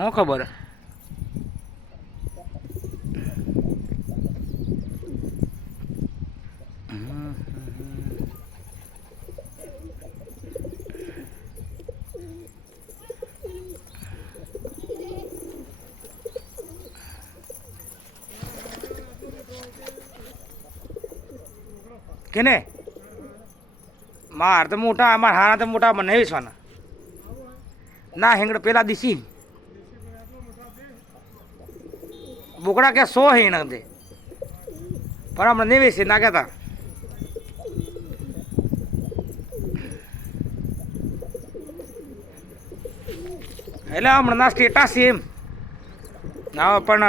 શું ખબર કેને માર તો મોટા અમાર હારા તો મોટા મને વિશ્વાના ના હેંગડ પેલા દીસી બોકડા કે 100 હે એના દે પણ હમણાં નહીં વેચી ના કહેતા એટલે હમણાં ના સ્ટેટસ એમ ના પણ